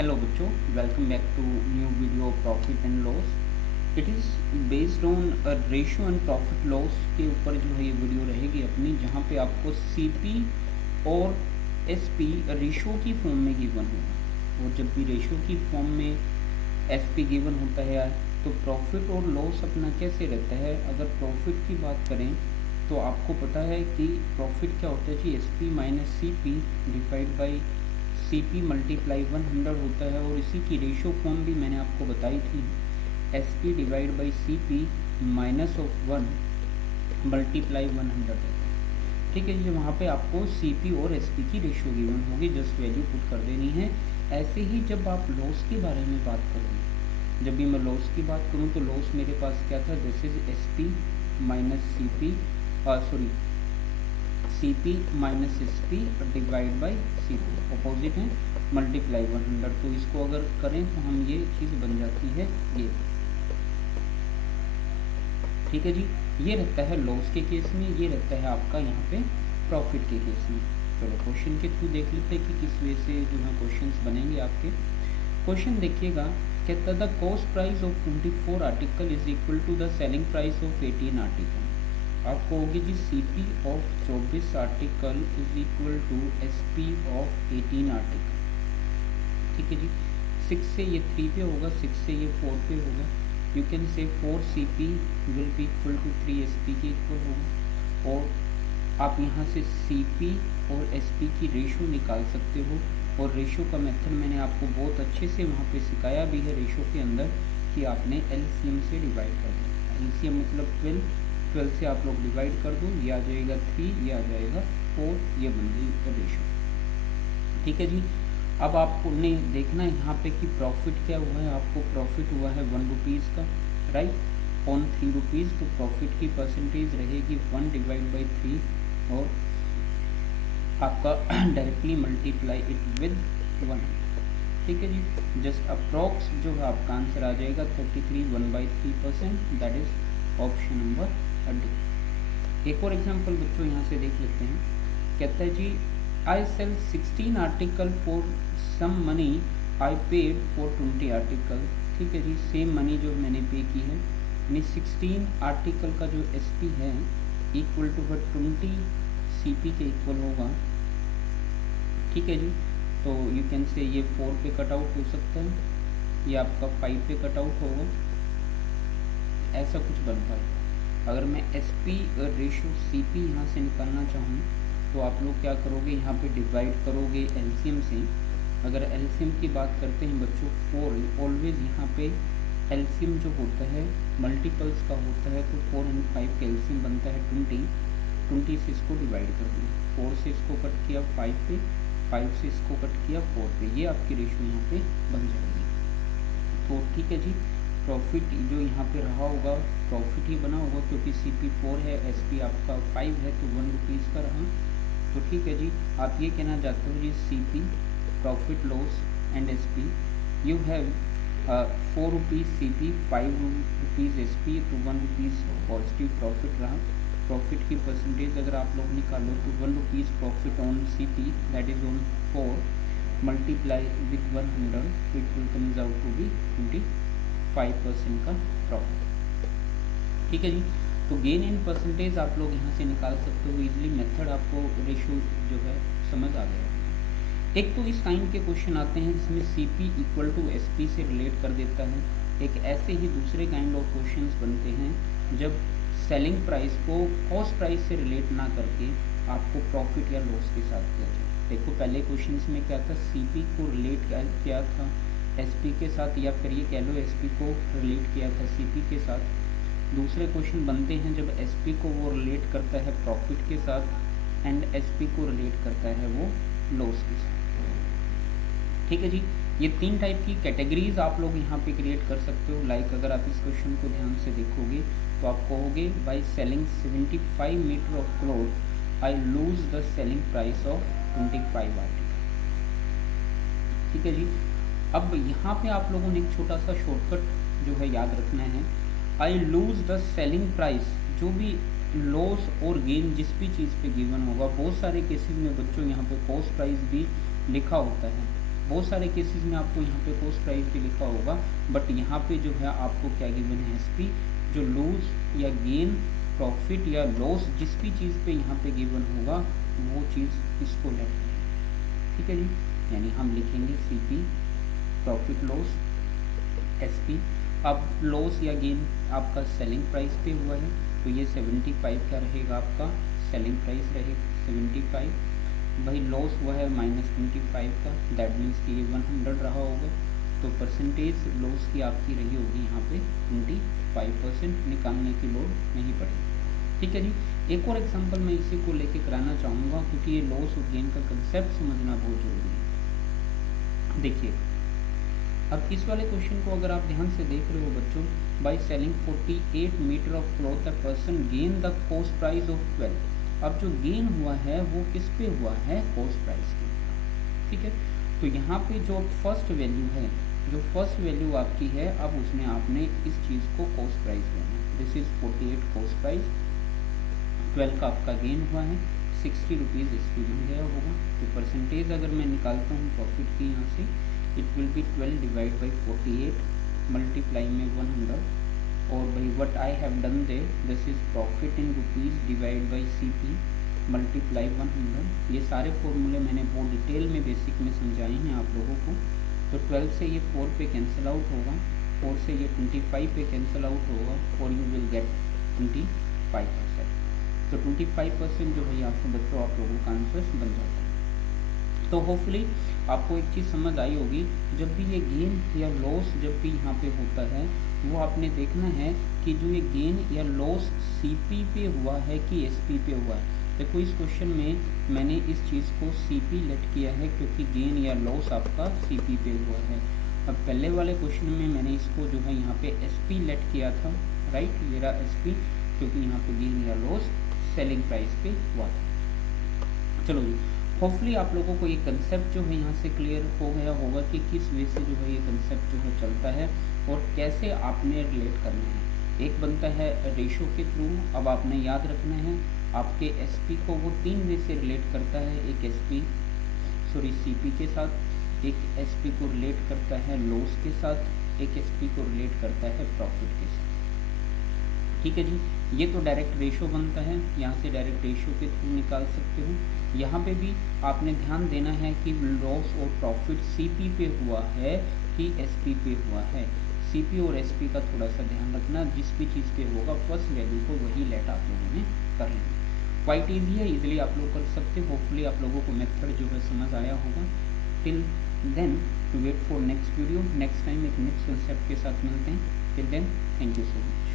Hello बच्चों, welcome back to new video profit and loss. It is based on ratio and profit loss के ऊपर जो है ये वीडियो रहेगी अपनी, जहाँ पे आपको सीपी और एसपी रेशियो की फॉर्म में गिवन होगा। और जब भी रेशियो की फॉर्म में एसपी गिवन होता है तो प्रॉफिट और लॉस अपना कैसे रहता है। अगर प्रॉफिट की बात करें तो आपको पता है कि प्रॉफिट क्या होता है जी, SP minus CP divide by CP multiply 100 होता है। और इसी की रेशियो फॉर्म भी मैंने आपको बताई थी, SP divide by CP minus of 1 multiply 100 रहता है। ठीक है जी, वहाँ पे आपको सीपी और एसपी की रेशियो गिवन होगी, जस्ट वैल्यू पुट कर देनी है। ऐसे ही जब आप लॉस के बारे में बात करोगे, जब भी मैं लॉस की बात करूँ तो लॉस मेरे पास क्या था, this is SP minus CP sorry CP minus SP divide by CP, opposite है, मल्टीप्लाई 100। तो इसको अगर करें तो हम ये चीज़ बन जाती है ये। ठीक है जी, ये रहता है लॉस के केस में, ये रहता है आपका यहाँ पे प्रॉफिट के केस में। चलो क्वेश्चन के थ्रू देख लेते हैं कि किस वे से जो है क्वेश्चंस बनेंगे आपके। क्वेश्चन देखिएगा, कहता the cost price of 24 article is equal to the selling price of 18 article. आपको होगी जी CP of 24 article is equal to SP of 18 article. ठीक है जी, 6 से ये 3 पे होगा, 6 से ये 4 पे होगा। You can say 4 CP will be equal to 3 SP के इक्वल होगा। और आप यहाँ से सीपी और एसपी की रेशो निकाल सकते हो। और रेशो का मेथड मैंने आपको बहुत अच्छे से वहाँ पे सिखाया भी है रेशो के अंदर, कि आपने एलसीएम से डिवाइड कर देना। एलसीएम मतलब 12 से आप लोग डिवाइड कर दो, ये आ जाएगा 3, ये आ जाएगा 4, ये बन गई रेशो। ठीक है जी, अब आपने देखना है यहाँ पे कि प्रॉफिट क्या हुआ है। आपको प्रॉफिट हुआ है 1 रुपीज़ का, राइट, ऑन 3 रुपीज़। तो प्रॉफिट की परसेंटेज रहेगी 1 डिवाइड बाई 3 और आपका डायरेक्टली मल्टीप्लाई इट विद 1। ठीक है जी, जस्ट अप्रॉक्स जो है आपका आंसर आ जाएगा 33 1/3%, that is option number D. एक और एग्जांपल बच्चों यहाँ से देख लेते हैं। कहता है जी, I sell 16 article for some money I paid for 20 article. ठीक है जी, सेम मनी जो मैंने पे की है, यानी 16 आर्टिकल का जो एसपी है इक्वल टू 20 सीपी के इक्वल होगा। ठीक है जी, तो यू कैन से ये 4 पे कट आउट हो सकता है, ये आपका 5 पे कट आउट होगा, ऐसा कुछ बन पाएगा। अगर मैं एसपी रेशो सीपी यहाँ से निकालना चाहूँ तो आप लोग क्या करोगे, यहाँ पे डिवाइड करोगे एलसीएम से। अगर एलसीएम की बात करते हैं बच्चों, 4 ऑलवेज यहाँ पे एलसीएम जो होता है मल्टीपल्स का होता है, तो 4 और 5 का एलसीएम बनता है 20 से इसको डिवाइड कर दिया, 4 से इसको कट किया 5 पे, 5 से इसको कट किया 4 पे, ये आपकी रेशो यहाँ पे बन जाएगी। तो ठीक है जी, प्रॉफिट जो यहाँ पे रहा होगा प्रॉफिट ही बना होगा, क्योंकि सीपी 4 है, एसपी आपका 5 है, तो 1 रुपीज़ का रहा। तो ठीक है जी, आप ये कहना चाहते हो जी CP profit loss and SP, you have 4 rupees CP, 5 rupees SP, तो 1 रुपीज़ पॉजिटिव प्रॉफिट रहा। प्रॉफिट की परसेंटेज अगर आप लोग निकालो तो 1 rupees profit on CP, that is on 4 multiply with 100, it will comes out to be 25% का profit. ठीक है जी, तो गेन इन परसेंटेज आप लोग यहाँ से निकाल सकते हो इजीली। मेथड आपको रेशियो जो है समझ आ गया। एक तो इस काइंड के क्वेश्चन आते हैं जिसमें सीपी इक्वल टू एसपी से रिलेट कर देता है। एक ऐसे ही दूसरे काइंड ऑफ क्वेश्चंस बनते हैं जब सेलिंग प्राइस को कॉस्ट प्राइस से रिलेट ना करके आपको प्रॉफिट या लॉस के साथ किया जाए। देखो पहले क्वेश्चन में क्या था, सीपी को रिलेट किया था एसपी के साथ, या फिर ये कह लो एसपी को रिलेट किया था सीपी के साथ। दूसरे क्वेश्चन बनते हैं जब एसपी को वो रिलेट करता है प्रॉफिट के साथ एंड एसपी को रिलेट करता है वो लॉस के साथ। ठीक है जी, ये 3 टाइप की कैटेगरीज आप लोग यहाँ पे क्रिएट कर सकते हो। लाइक अगर आप इस क्वेश्चन को ध्यान से देखोगे तो आप कहोगे by selling 75 meter of cloth I lose the selling price of 25 article. ठीक है जी, अब यहाँ पे आप लोगों ने एक छोटा सा शॉर्टकट जो है याद रखना है। आई लूज द सेलिंग प्राइस, जो भी लॉस और गेन जिस भी चीज़ पे गिवन होगा, बहुत सारे केसेस में बच्चों यहाँ पे कॉस्ट प्राइस भी लिखा होता है, बहुत सारे केसेस में आपको यहाँ पे कॉस्ट प्राइस भी लिखा होगा, बट यहाँ पे जो है आपको क्या गिवन है, एसपी, जो लूज या गेन, प्रॉफिट या लॉस जिस भी चीज़ पे यहाँ पे गिवन होगा वो चीज़ इसको लेट करेंगे। ठीक है जी, यानी हम लिखेंगे सीपी, प्रॉफिट लॉस, एसपी। अब लॉस या गेन आपका सेलिंग प्राइस पे हुआ है, तो ये 75 क्या रहेगा आपका सेलिंग प्राइस रहेगा 75। भाई लॉस हुआ है -25 का, दैट मीन्स कि ये 100 रहा होगा, तो परसेंटेज लॉस की आपकी रही होगी यहाँ पे 25%, निकालने की लोड नहीं पड़ेगी। ठीक है जी, एक और एग्जांपल मैं इसी को लेके कराना चाहूँगा, क्योंकि ये लॉस और गेन का कंसेप्ट समझना बहुत जरूरी है। देखिए अब इस वाले क्वेश्चन को अगर आप ध्यान से देख रहे हो बच्चों, by selling 48 meter of cloth the person gain the cost price of 12। अब जो गेन हुआ है वो किस पे हुआ है, कॉस्ट प्राइस के। ठीक है, तो यहाँ पे जो फर्स्ट वैल्यू है, जो फर्स्ट वैल्यू आपकी है, अब उसमें आपने इस चीज़ को कॉस्ट प्राइस लेना है। दिस इज 48 कॉस्ट प्राइस, 12 का आपका गेन हुआ है, 60 रुपीज़ इसकी बन गया होगा। तो परसेंटेज अगर मैं निकालता हूँ प्रॉफिट की यहाँ से, it will be 12 divide by 48 multiply में 100, और भाई what I have done there, this is profit in rupees divide by CP multiply 100। ये सारे फॉर्मूले मैंने बहुत डिटेल में बेसिक में समझाए हैं आप लोगों को। तो 12 से ये 4 पे कैंसिल आउट होगा, 4 से ये 25 पे कैंसिल आउट होगा, और यू विल गेट 25%। तो 25% जो है यहाँ पे बच्चों आप लोगों का आंसर बन जाता है। तो होपफुली आपको एक चीज़ समझ आई होगी, जब भी ये गेन या लॉस जब भी यहाँ पे होता है, वो आपने देखना है कि जो ये गेन या लॉस सीपी पे हुआ है कि एसपी पे हुआ है। देखो इस क्वेश्चन में मैंने इस चीज़ को सीपी लेट किया है, क्योंकि गेन या लॉस आपका सीपी पे हुआ है। अब पहले वाले क्वेश्चन में मैंने इसको जो है यहाँ पे एसपी लेट किया था, राइट, ये रहा एसपी, क्योंकि यहाँ पे गेन या लॉस सेलिंग प्राइस पे हुआ था। चलो जी, होपफुली आप लोगों को ये कंसेप्ट जो है यहाँ से क्लियर हो गया होगा कि किस वे से जो है ये कंसेप्ट जो है चलता है और कैसे आपने रिलेट करना है। एक बनता है रेशो के थ्रू, अब आपने याद रखना है आपके एसपी को वो 3 वे से रिलेट करता है, एक सीपी के साथ, एक एसपी को रिलेट करता है लॉस के साथ, एक एसपी को रिलेट करता है प्रॉफिट के साथ। ठीक है जी, ये तो डायरेक्ट रेशो बनता है, यहाँ से डायरेक्ट रेशो के थ्रू निकाल सकते हो। यहाँ पे भी आपने ध्यान देना है कि लॉस और प्रॉफिट सीपी पे हुआ है कि एसपी पे हुआ है। सीपी और एसपी का थोड़ा सा ध्यान रखना, जिस भी चीज़ पे होगा फर्स्ट वैल्यू को वही लेट आप लोगों ने कर लेना। क्वाइट ईजी है, इजिली आप लोग कर सकते हो। होपफुली आप लोगों को मेथड जो है समझ आया होगा। Till then to wait for next video, next time एक नेक्स्ट कंसेप्ट के साथ मिलते हैं। Till then thank you so much.